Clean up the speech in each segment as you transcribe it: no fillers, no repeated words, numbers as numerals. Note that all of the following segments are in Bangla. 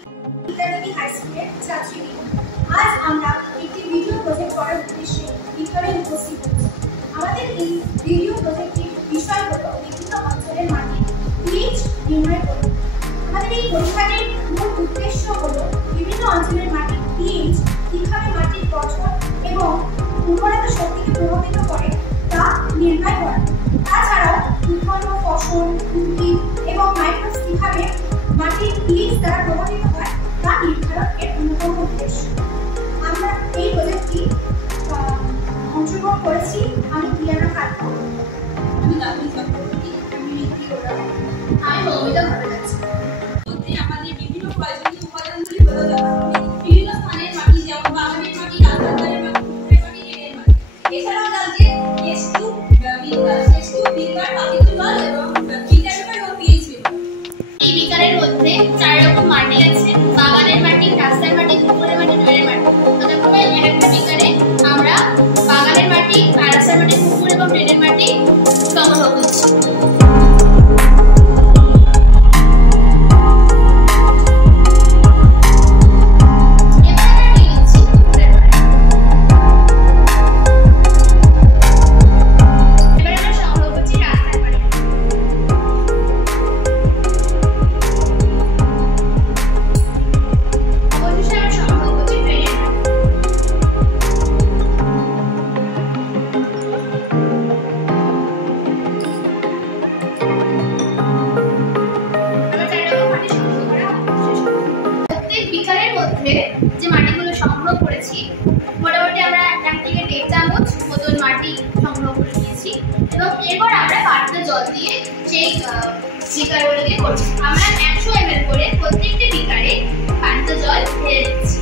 বিদ্যাদেবী হাই স্কুলের ছাত্রী। আজ আমরা একটি ভিডিও প্রজেক্ট করার উদ্দেশ্যে বিজ্ঞানে উপস্থিত হয়েছি। আমাদের এই ভিডিও প্রজেক্টের বিষয় হল বিভিন্ন অঞ্চলের মাটির পিএইচ নির্ণয় করা। আমাদের এই পরীক্ষাটির মূল উদ্দেশ্য হল বিভিন্ন অঞ্চলের মাটির পিএইচ কিভাবে মাটির গঠন এবং উর্বরতা শক্তিকে প্রভাবিত করে তা নির্ণয় করা। তাছাড়াও উৎপন্ন ফসল, উদ্ভিদ এবং মাইক্রোবস কিভাবে মাটির পিএইচ দ্বারা প্রভাবিত হয় তা নির্ধারণ এর অন্যতম উদ্দেশ্য। আমরা এই প্রজেক্টটি অংশগ্রহণ করেছি। আমি প্রিয়ানা খাদ্য, আমি গাভী চক্রবর্তী, আমি ঋদ্ধি ওরা, আমি মৌমিতা ভট্টাচার্য। আমাদের বিভিন্ন প্রয়োজনীয় উপাদানগুলি হলো বিভিন্ন স্থানের মাটি, যেমন বাগানের মাটি, রাস্তার মাটি, পুকুরের মাটি, ড্রেনের মাটি। এছাড়াও জানতে S2 বিকার, পাতিত জল এবং ফিল্টার পেপার ও পিএইচ পেপার। এই বিকারের মধ্যে 4 রকম মাটি আছে: বাগানের মাটি, রাস্তার মাটি, পুকুরের মাটি, ড্রেনের মাটি। যথাক্রমে একটা বিকারে আমরা বাগানের মাটি, রাস্তার মাটি, পুকুর এবং ড্রেনের মাটি সংগ্রহ করছি। যে মাটিগুলো সংগ্রহ করেছি, মোটামুটি আমরা 1 থেকে 1.5 চামচ মতন মাটি সংগ্রহ করে নিয়েছি এবং এরপর আমরা পাত্রে জল দিয়ে সেই বিকারগুলোকে করছি। আমরা 100 ml করে প্রত্যেকটি বিকারে পাত্রে জল ঢেলে দিচ্ছি।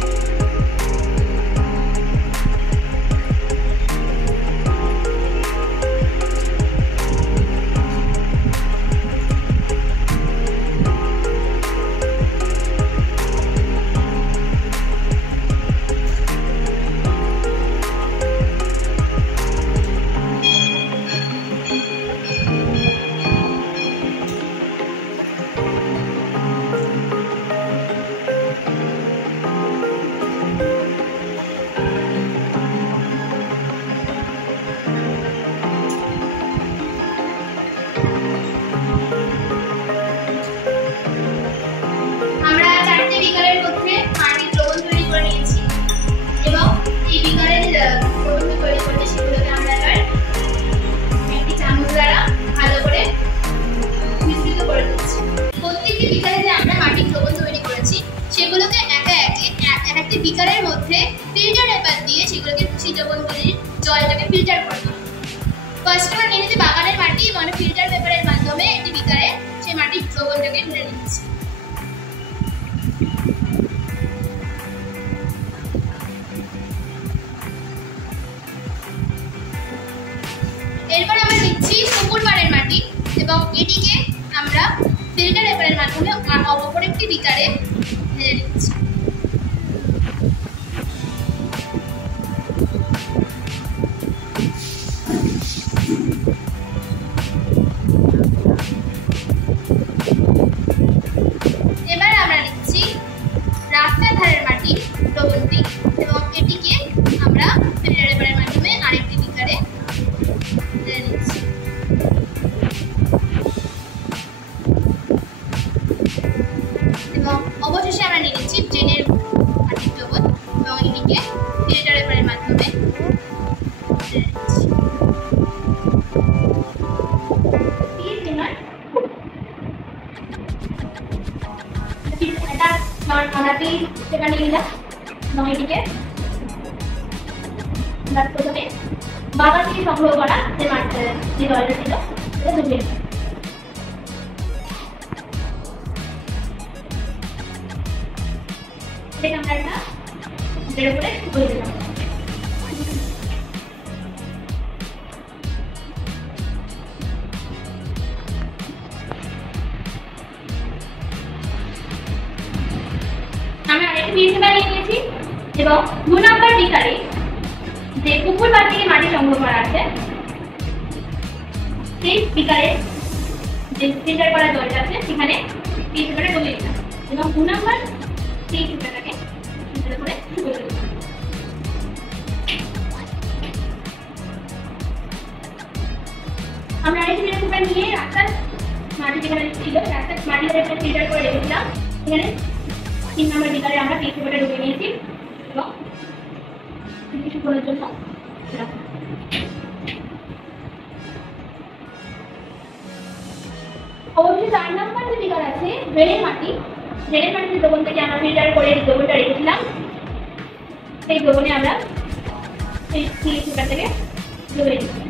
বিকারের মধ্যে ফিল্টার পেপার দিয়ে সেগুলোকে ছিটবন করে জলটাকে ফিল্টার করে দিই। ফার্স্ট আমরা নিয়ে নিচ্ছি বাগানের মাটি এবং ফিল্টার পেপারের মাধ্যমে একটি বিকারে সেই মাটির দ্রবণটাকে ঢেলে নিচ্ছি। এরপর আমরা নিচ্ছি পুকুর পাড়ের মাটি এবং এটিকে আমরা ফিল্টার পেপারের মাধ্যমে অপর একটি বিকারে ঢেলে নিচ্ছি। এবার আমরা নিচ্ছি রাস্তার ধারের মাটি দ্রবণটি এবং এটিকে আমরা ফিল্টার পেপারের মাধ্যমে আরেকটি বিকারে ঢেলে নিচ্ছি। এবং অবশেষে আমরা নিয়ে নিচ্ছি ড্রেনের মাটির দ্রবণ এবং এটিকে ফিল্টার পেপারের মাধ্যমে ঢেলে নিচ্ছি। সেখানে নিলাম এবং এটিকে প্রথমে বাগান থেকে সংগ্রহ করা যে জলটা ছিল সেটা ধুয়ে এটাকে আমরা একটা বের করে ধুয়ে দিলাম। আমি আরেকটি পিএইচ পেপার নিয়ে নিয়েছি এবং 2 নম্বর বিকারে যে পুকুর পাড় থেকে মাটি সংগ্রহ করা আছে সেই বিকারে যে ফিল্টার করা জলটা আছে সেখানে পিএইচ পেপারে ঢেলে দিলাম এবং 2 নম্বর সেই সুতাটাকে সুন্দর করে শুকিয়ে দেবো। আমরা আরেকটি মিনিট পেপার নিয়ে রাস্তার মাটি যেখানে ছিল রাস্তার মাটিটা একটা ফিল্টার করে রেখেছিলাম, এখানে 3 নম্বর বিকারে আমরা পিস পেপারটা ঢুকে নিয়েছি এবং কিছুক্ষণের জন্য অবশ্যই 4 নম্বর যে বিকার আছে ড্রেনের মাটি দ্রবণ থেকে আমরা ফিল্টার করে দ্রবণটা রেখেছিলাম, সেই দ্রবণে আমরা এই পিস পেপার থেকে ঢুকে দিচ্ছি।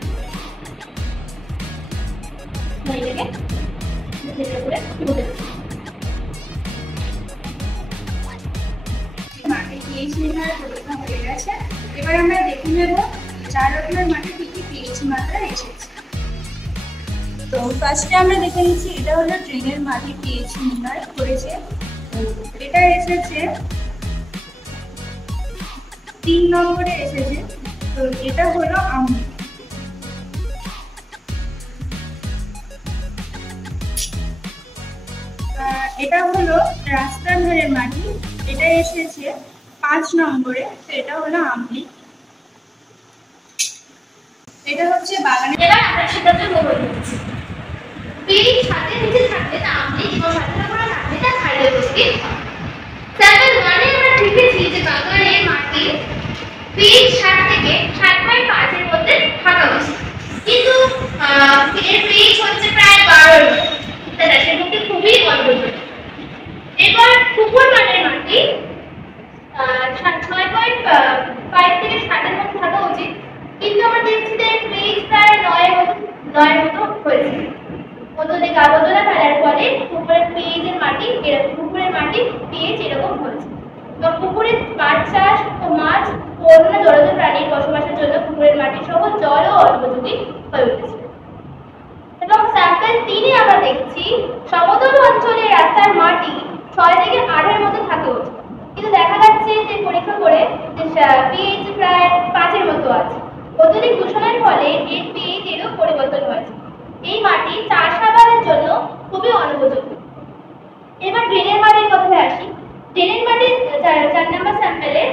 মাটির পিএইচ নির্ণয় পরীক্ষা হয়ে গেছে। এবার আমরা দেখে নেব 4 রকমের মাটির কি কি পিএইচ মাত্রা এসেছে। তো ফার্স্টে আমরা দেখে নিচ্ছি, এটা হলো ড্রেনের মাটির পিএইচ নির্ণয় করেছে। তো এটা এসেছে 3 নম্বরে এসেছে। তো এটা হলো আম্ল। এটা হলো রাস্তার ধারের মাটি, এটা এসেছে 5 নম্বরে। তো এটা হলো আম্লিক। এটা হচ্ছে বাগানে। এবার আমরা সেটাতে মোড় দিচ্ছি। পিএইচ 7 এর নিচে থাকলে তা আম্লিক এবং 7 এর উপরে থাকলে তা ক্ষারীয় প্রকৃতির হয়। স্যাম্পল 1 এ আমরা দেখেছি যে বাগানের মাটি পিএইচ 7 থেকে 7.5 এর মধ্যে থাকা উচিত, কিন্তু এর পিএইচ হচ্ছে প্রায় 12 এর মতো, তাই সেক্ষেত্রে খুবই অল্প। এবার পুকুর পাড়ের মাটি 6.5 থেকে 7 এর মধ্যে থাকা উচিত, কিন্তু আমরা দেখছি যে পিএইচ প্রায় 9 এর মতো হয়েছে। অত্যধিক আবর্জনা ফেলার ফলে পুকুরের মাটি পিএইচ এরকম হয়েছে। এবং পুকুরে মাছ চাষ ও মাছ ও অন্য জলজ প্রাণীর বসবাসের জন্য পুকুরের মাটি সহ জল ও অনুপযোগী হয়ে উঠেছে। এবং স্যাম্পল 3 এ আমরা দেখছি সমতল অঞ্চলে রাস্তার মাটি 6 থেকে 8 এর মধ্যে থাকে উচিত, কিন্তু দেখা যাচ্ছে যে পরীক্ষা করে যে পিএইচ প্রায় 5 এর মতো আছে। অত্যধিক দূষণের ফলে এর পিএইচ এরও পরিবর্তন হয়েছে। এই মাটি চাষাবাদের জন্য খুবই অনুপযোগী। এবার ড্রেনের মাটির কথায় আসি। ড্রেনের মাটির 4 নম্বর স্যাম্পলে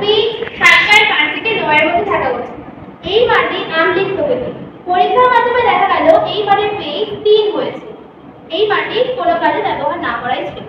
পিএইচ 7.5 থেকে 9 এর মধ্যে থাকা উচিত। এই মাটি আম্লিক প্রকৃতির। পরীক্ষার মাধ্যমে দেখা গেল এই মাটির পিএইচ 3 হয়েছে। এই মাটি কোনো কাজে ব্যবহার না করাই ছিল।